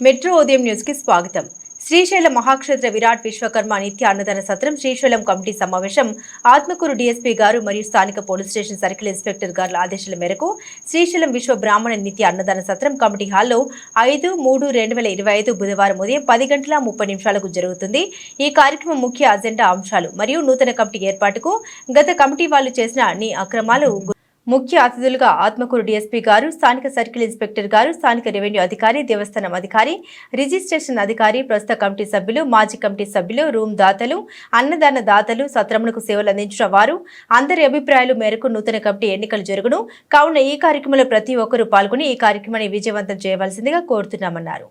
Metro ఉదయం న్యూస్కి స్వాగతం. శ్రీశైలం మహాక్షేత్ర విరాట్ విశ్వకర్మ నిత్య అన్నదాన సత్రం శ్రీశైలం కమిటీ సమావేశం ఆత్మకూరు డీఎస్పీ గారు మరియు స్థానిక పోలీస్ స్టేషన్ సర్కిల్ ఇన్స్పెక్టర్ గారుల ఆదేశాల మేరకు శ్రీశైలం విశ్వ బ్రాహ్మణ నిత్య అన్నదాన సత్రం కమిటీ హాల్లో ఐదు మూడు రెండు వేల ఇరవై ఐదు బుధవారం ఉదయం పది గంటల ముప్పై నిమిషాలకు జరుగుతుంది. ఈ కార్యక్రమం ముఖ్య అజెండా అంశాలు మరియు నూతన కమిటీ ఏర్పాటుకు గత కమిటీ వాళ్ళు చేసిన అన్ని అక్రమాలు ముఖ్య అతిథులుగా ఆత్మకూరు డీఎస్పీ గారు స్థానిక సర్కిల్ ఇన్స్పెక్టర్ గారు స్థానిక రెవెన్యూ అధికారి దేవస్థానం అధికారి రిజిస్ట్రేషన్ అధికారి ప్రస్తుత కమిటీ సభ్యులు మాజీ కమిటీ సభ్యులు రూమ్ దాతలు అన్నదాన దాతలు సత్రములకు సేవలు అందించిన వారు అందరి అభిప్రాయాల మేరకు నూతన కమిటీ ఎన్నికలు జరుగును. కావున ఈ కార్యక్రమంలో ప్రతి ఒక్కరూ పాల్గొని ఈ కార్యక్రమాన్ని విజయవంతం చేయవలసిందిగా కోరుతున్నామన్నారు.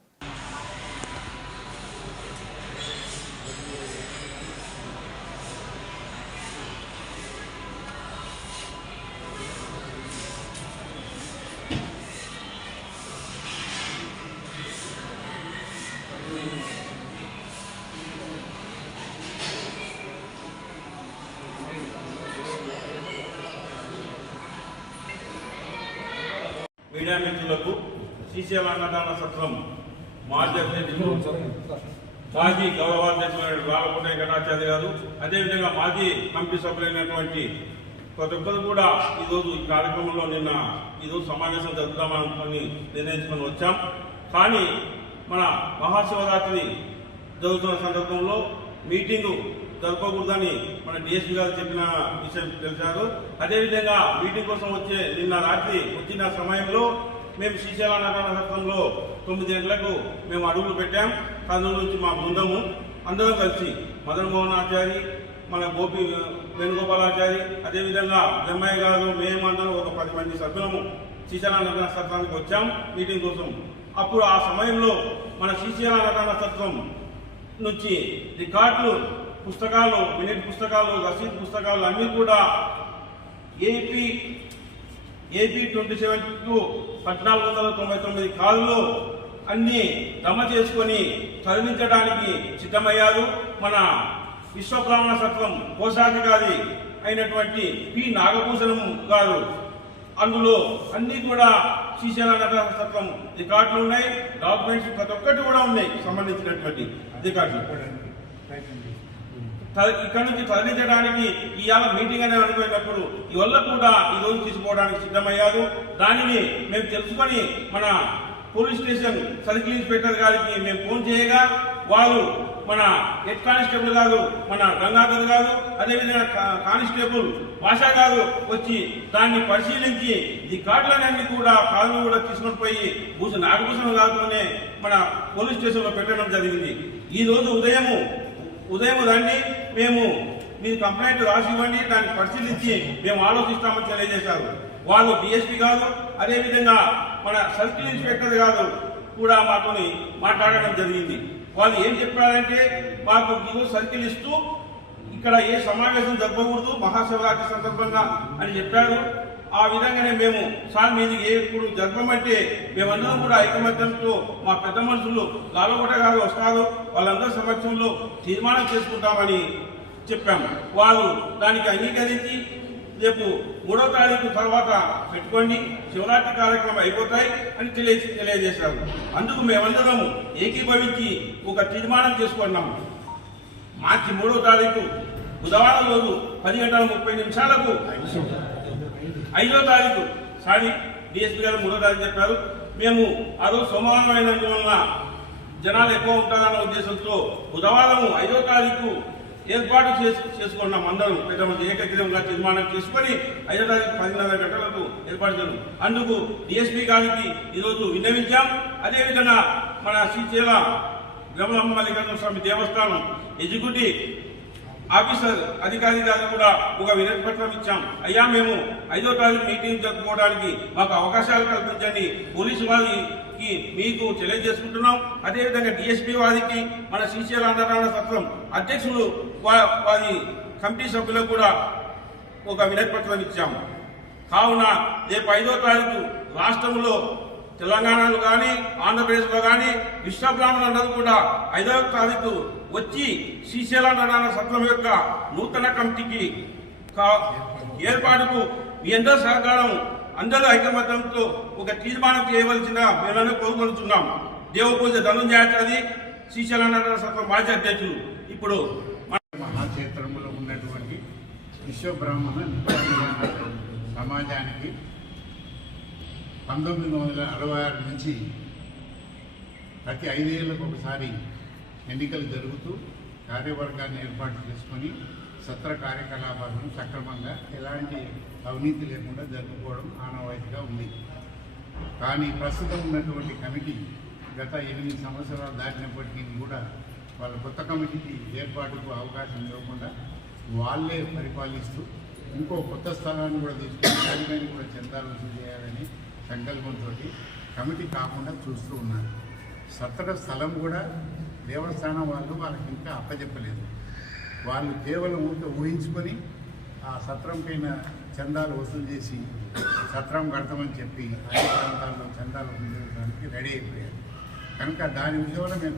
మీడియా మిత్రులకు శ్రీశైల అన్నదాన సత్రం మాజీ అధ్యక్షులు మాజీ గౌరవాధ్యక్షులైన రామకోట వెంకటాచార్య గారు అదేవిధంగా మాజీ కమిటీ సభ్యులైనటువంటి ప్రతి ఒక్కరు కూడా ఈరోజు ఈ కార్యక్రమంలో నిన్న ఈరోజు సమావేశం జరుపుదామనుకొని నిర్ణయించుకొని వచ్చాం. కానీ మన మహాశివరాత్రి జరుగుతున్న సందర్భంలో మీటింగు జరపకూడదని మన డిఎస్పీ గారు చెప్పిన విషయం తెలిసారు. అదేవిధంగా మీటింగ్ కోసం వచ్చే నిన్న రాత్రి వచ్చిన సమయంలో మేము శ్రీశైల నగరంలో తొమ్మిది గంటలకు మేము అడుగులు పెట్టాం. కర్నూలు నుంచి మా బృందము అందరం కలిసి మదన్ మోహన్ ఆచారి మన గోపి వేణుగోపాలాచారి అదేవిధంగా బ్రహ్మయ్య గారు మేము అందరం ఒక పది మంది సభ్యులము శ్రీశైల నారాయణ సత్రానికి వచ్చాం మీటింగ్ కోసం. అప్పుడు ఆ సమయంలో మన శ్రీశైల నారాయణ సత్రం నుంచి రికార్డులు పుస్తకాలు మినిట్ పుస్తకాలు రసీద్ పుస్తకాలు అన్నీ కూడా AP AP twenty seven to పద్నాలుగు వందల తొంభై తొమ్మిది కాల్లో అన్ని జమ చేసుకొని తరలించడానికి సిద్ధమయ్యారు మన విశ్వబ్రాహ్మణ సత్వం కోశాధికారి అయినటువంటి పి. నాగభూషణం గారు. అందులో అన్ని కూడా శ్రీశైల నటన సత్వం రికార్డులు ఉన్నాయి డాక్యుమెంట్స్ ప్రతి ఒక్కటి కూడా ఉన్నాయి సంబంధించినటువంటి రికార్డులు. తర- ఇక్కడ నుంచి తరలించడానికి ఇవాళ మీటింగ్ అనేది అనుకున్నప్పుడు ఇవల్ల కూడా ఈ రోజు తీసుకోవడానికి సిద్ధమయ్యారు. దానిని మేము తెలుసుకొని మన పోలీస్ స్టేషన్ సర్కిల్ ఇన్స్పెక్టర్ గారికి మేము ఫోన్ చేయగా వారు మన హెడ్ కానిస్టేబుల్ గారు మన గంగాధర్ గారు అదేవిధంగా కా- కానిస్టేబుల్ భాషా గారు వచ్చి దాన్ని పరిశీలించి ఈ కార్డులన్నీ కూడా కాళ్ళు కూడా తీసుకొని పోయి భూష నాగభూషణం గారితోనే మన పోలీస్ స్టేషన్లో పెట్టడం జరిగింది. ఈ రోజు ఉదయము ఉదయం దాన్ని మేము మీరు కంప్లైంట్ రాసి ఇవ్వండి దాన్ని పరిశీలించి మేము ఆలోచిస్తామని తెలియజేశారు. వాళ్ళు డిఎస్పీ కాదు అదేవిధంగా మన సర్కిల్ ఇన్స్పెక్టర్ కాదు కూడా మాతో మాట్లాడడం జరిగింది. వాళ్ళు ఏం చెప్పారంటే మాకు ఈరోజు సర్కిల్ ఇస్తూ ఇక్కడ ఏ సమావేశం జరపకూడదు మహాశివరాత్రి సందర్భంగా అని చెప్పారు. ఆ విధంగానే మేము సార్ మీది ఏ ఇప్పుడు జరపమంటే మేమందరం కూడా ఐకమత్యంతో మా పెద్ద మనుషులు లాలకోట గారు వస్తారు. వాళ్ళందరి సమక్షంలో తీర్మానం చేసుకుంటామని చెప్పాము వారు దానికి అంగీకరించి రేపు మూడో తారీఖు తర్వాత పెట్టుకోండి. శివరాత్రి కార్యక్రమం అయిపోతాయి అని తెలియ తెలియజేశారు. అందుకు మేమందరం ఏకీభవించి ఒక తీర్మానం చేసుకున్నాము మార్చి మూడో తారీఖు బుధవారం రోజు పది గంటల ముప్పై నిమిషాలకు ఐదో తారీఖు సారీ డిఎస్పీ గారు మూడో తారీఖు చెప్పారు. మేము ఆ రోజు సోమవారం అయినందువలన జనాలు ఎక్కువ ఉంటారన్న ఉద్దేశంతో బుధవారం ఐదో తారీఖు ఏర్పాటు చేసు చేసుకున్నాం అందరం. పెద్ద ఏకగ్రీవంగా తీర్మానం చేసుకొని ఐదో తారీఖు పదిన్నర గంటలకు ఏర్పాటు చేయడం అందుకు డిఎస్పీ గారికి ఈరోజు విన్నవించాం. అదేవిధంగా మన శ్రీశైల బ్రహ్మ మల్లికార్జున స్వామి దేవస్థానం ఎగ్జిక్యూటివ్ ఆఫీసర్ అధికారి గారు కూడా ఒక వినతి పత్రం ఇచ్చాం. అయ్యా మేము ఐదో తారీఖు మీటింగ్ జరుపుకోవడానికి మాకు అవకాశాలు కల్పించండి. పోలీసు వారికి మీకు తెలియజేసుకుంటున్నాం. అదేవిధంగా డిఎస్పీ వారికి మన శ్రీశైల అన్నదాన సత్రం అధ్యక్షులు వారి కమిటీ సభ్యులకు కూడా ఒక వినతి పత్రం ఇచ్చాము కావున రేపు ఐదో తారీఖు రాష్ట్రంలో తెలంగాణలో కానీ ఆంధ్రప్రదేశ్లో కానీ విశ్వబ్రాహ్మణులందరూ కూడా ఐదవ తారీఖు వచ్చి శ్రీశైల నారాయణ సత్రం యొక్క నూతన కమిటీకి ఏర్పాటుకు మీ అందరి సహకారం అందరూ ఐకమత్యంతో ఒక తీర్మానం చేయవలసిన మేమని కోరుకొనుచున్నాం. దేవపూజ ధనుంజయాచారి శ్రీశైలం సత్వం మాజీ అధ్యక్షులు. ఇప్పుడు మహాక్షేత్రంలో ఉన్నటువంటి విశ్వబ్రాహ్మణ సమాజానికి పంతొమ్మిది వందల అరవై ఆరు నుంచి ప్రతి ఐదేళ్ళకు ఒకసారి ఎన్నికలు జరుగుతూ కార్యవర్గాన్ని ఏర్పాటు చేసుకొని సత్ర కార్యకలాపాలను సక్రమంగా ఎలాంటి అవినీతి లేకుండా జరుపుకోవడం ఆనవాయితీగా ఉంది. కానీ ప్రస్తుతం ఉన్నటువంటి కమిటీ గత ఎనిమిది సంవత్సరాలు దాటినప్పటికీ కూడా వాళ్ళ కొత్త కమిటీకి ఏర్పాటుకు అవకాశం ఇవ్వకుండా వాళ్ళే పరిపాలిస్తూ ఇంకో కొత్త స్థానాన్ని కూడా తీసుకుని దానిపైన కూడా చందాలు వసూలు చేయాలని సంకల్పంతో కమిటీ కాకుండా చూస్తూ ఉన్నారు. సత్ర స్థలం కూడా దేవస్థానం వాళ్ళు వాళ్ళకి ఇంకా అప్పచెప్పలేదు వాళ్ళు కేవలం ఊరికే ఊహించుకొని ఆ సత్రం పైన చందాలు వసూలు చేసి సత్రం కడతామని చెప్పి అన్ని ప్రాంతాల్లో చందాలు వసూలు చేయడానికి రెడీ అయిపోయారు. కనుక దాని విషయంలో మేము